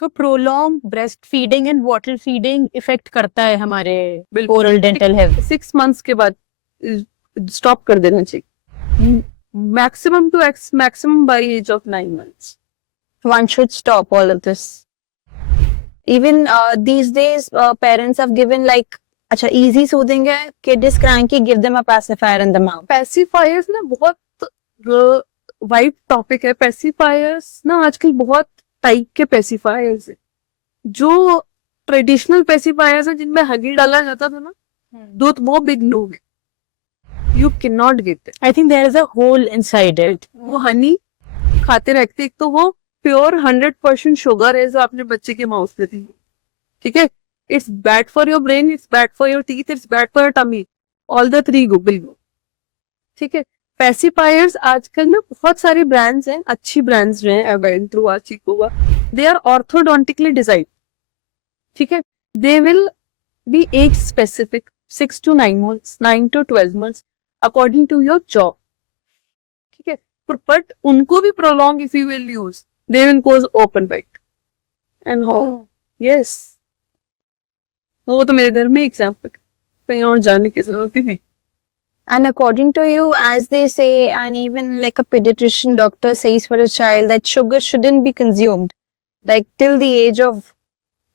So prolong breast feeding and water feeding effect करता है हमारे ओरल डेंटल हेल्थ। 6 मंथ्स के बाद स्टॉप कर देना चाहिए, maximum to maximum by age of 9 months. One should stop all of this. Even these days, parents have given like, अच्छा easy soothing है, kid is cranky, give them a pacifier in the mouth. पैसिफायर्स ना बहुत wide topic है। पैसिफायर्स ना आजकल बहुत type के पैसिफायर्स है। जो ट्रेडिशनल पैसिफायर्स है जिनमें हनी डाला जाता था ना, दो वो बिग नो है, you can not get it. I think there is a hole inside it. वो हनी खाते रहते, एक तो वो प्योर 100% शुगर है जो आपने बच्चे के माउथ में दी, ठीक है। It's bad for your brain, it's bad for your teeth, it's bad for your tummy, all the 3 will go, ठीक है। पैसिफायर्स आजकल ना बहुत सारे ब्रांड्स हैं, अच्छी ब्रांड्स हैं, एवेंट्रुआ, चिकोवा, दे आर ऑर्थोडोंटिकली डिजाइन, ठीक है। They will be age specific, 6 to 9 months, 9 to 12 months according to your job, ठीक है। बट उनको भी prolong if you will use, they will cause open bite and हो, यस। वो तो मेरे घर में एग्जाम्पल, कहीं और जाने की जरूरत ही नहीं। And according to you, as they say, and even like a pediatrician doctor says for a child that sugar shouldn't be consumed, like till the age of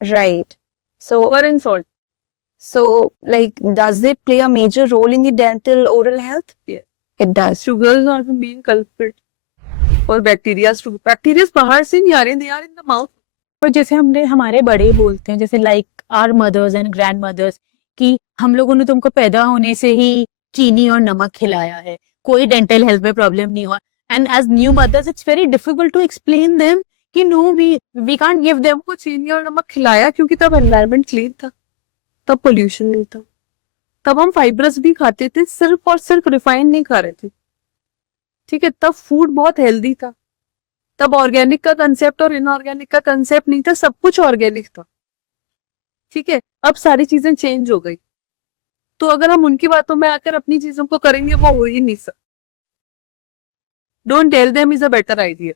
right. So, Sugar and salt, so like, does it play a major role in the dental oral health? Yes. It does. sugars are the main culprit, और bacteria बाहर से नहीं आ रहे, they are in the mouth. और जैसे हमने हमारे बड़े बोलते हैं, जैसे like our mothers and grandmothers, कि हम लोगों ने तुमको पैदा होने से ही चीनी और नमक खिलाया है, कोई डेंटल हेल्थ में प्रॉब्लम नहीं हुआ। And as new mothers it's very difficult to explain them कि no, we can't give them. को चीनी और नमक खिलाया क्योंकि तब एनवायरनमेंट क्लीन था, तब पोल्यूशन नहीं था, तब हम फाइब्रस भी खाते थे, सिर्फ और सिर्फ रिफाइंड नहीं खा रहे थे, ठीक है। तब फूड बहुत हेल्दी था, तब ऑर्गेनिक का कंसेप्ट और इनऑर्गेनिक का कंसेप्ट नहीं था, सब कुछ ऑर्गेनिक था, ठीक है। अब सारी चीजें चेंज हो गई, तो अगर हम उनकी बातों में आकर अपनी चीजों को करेंगे वो हो ही नहीं सकता। Don't tell them is a better idea.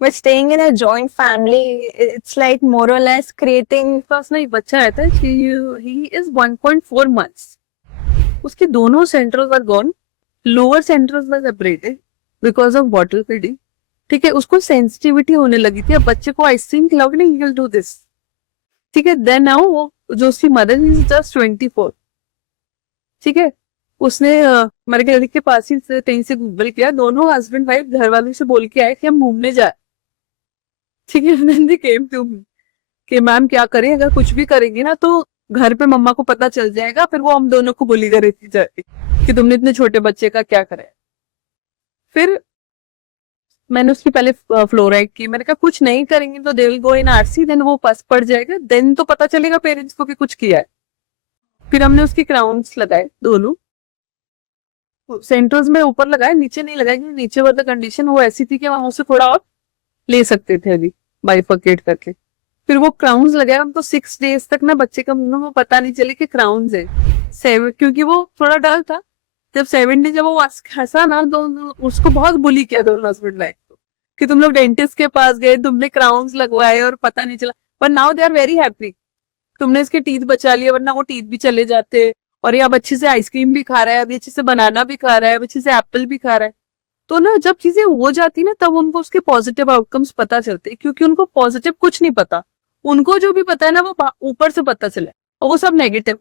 But staying in a joint family, it's like more or less creating. पास ना एक बच्चा आया था, ही इज 1.4 months, उसके दोनों centrals were gone, lower centrals were separated because of bottle feeding, ठीक है। उसको सेंसिटिविटी होने लगी थी, अब बच्चे को आइसक्रीम खिलाओगे नहीं, ही विल डू दिस, ठीक है। देन नाउ वो जो उसकी मदर इज जस्ट 24, ठीक है। उसने मेरे घर के पास ही से कहीं से गूगल किया, दोनों हस्बैंड वाइफ घर वालों से बोल के आए कि हम घूमने जाए, ठीक है। Then they came to me कि मैम क्या करें, अगर कुछ भी करेंगे ना तो घर पे मम्मा को पता चल जाएगा, फिर वो हम दोनों को बोली करेगी जाएगी कि तुमने इतने छोटे बच्चे का क्या करा है। फिर मैंने उसकी पहले फ्लोराइड की, मैंने कहा कुछ नहीं करेंगे तो they will go in RC, then वो पस पड़ जाएगा, देन तो पता चलेगा पेरेंट्स को कि कुछ किया है। फिर हमने उसकी क्राउन्स लगाए दोनों, सेंटर्स में ऊपर लगाए, नीचे नहीं लगाए क्योंकि नीचे वाला कंडीशन वो ऐसी थी कि वहां से थोड़ा और ले सकते थे अभी बाइफर्केट करके। फिर वो क्राउन्स लगाए, हमको 6 days तक ना बच्चे का मुंह में पता नहीं चले कि क्राउन्स है, 7, क्योंकि वो थोड़ा डर था। जब 7 day जब वो हंसा ना तो उसको बहुत बुली किया दोनों हस्बैंड लाइफ को कि तुम लोग डेंटिस्ट के पास गए, तुमने क्राउन्स लगवाए और पता नहीं चला। But now they are very happy, तुमने इसके टीथ बचा लिए, वरना वो टीथ भी चले जाते। और ये अब अच्छे से आइसक्रीम भी खा रहा है, अभी अच्छे से बनाना भी खा रहा है, अब अच्छे से एप्पल भी खा रहा है। तो ना जब चीजें हो जाती ना तब उनको उसके पॉजिटिव आउटकम्स पता चलते, क्योंकि उनको पॉजिटिव कुछ नहीं पता, उनको जो भी पता है ना वो ऊपर से पता चला और वो सब नेगेटिव।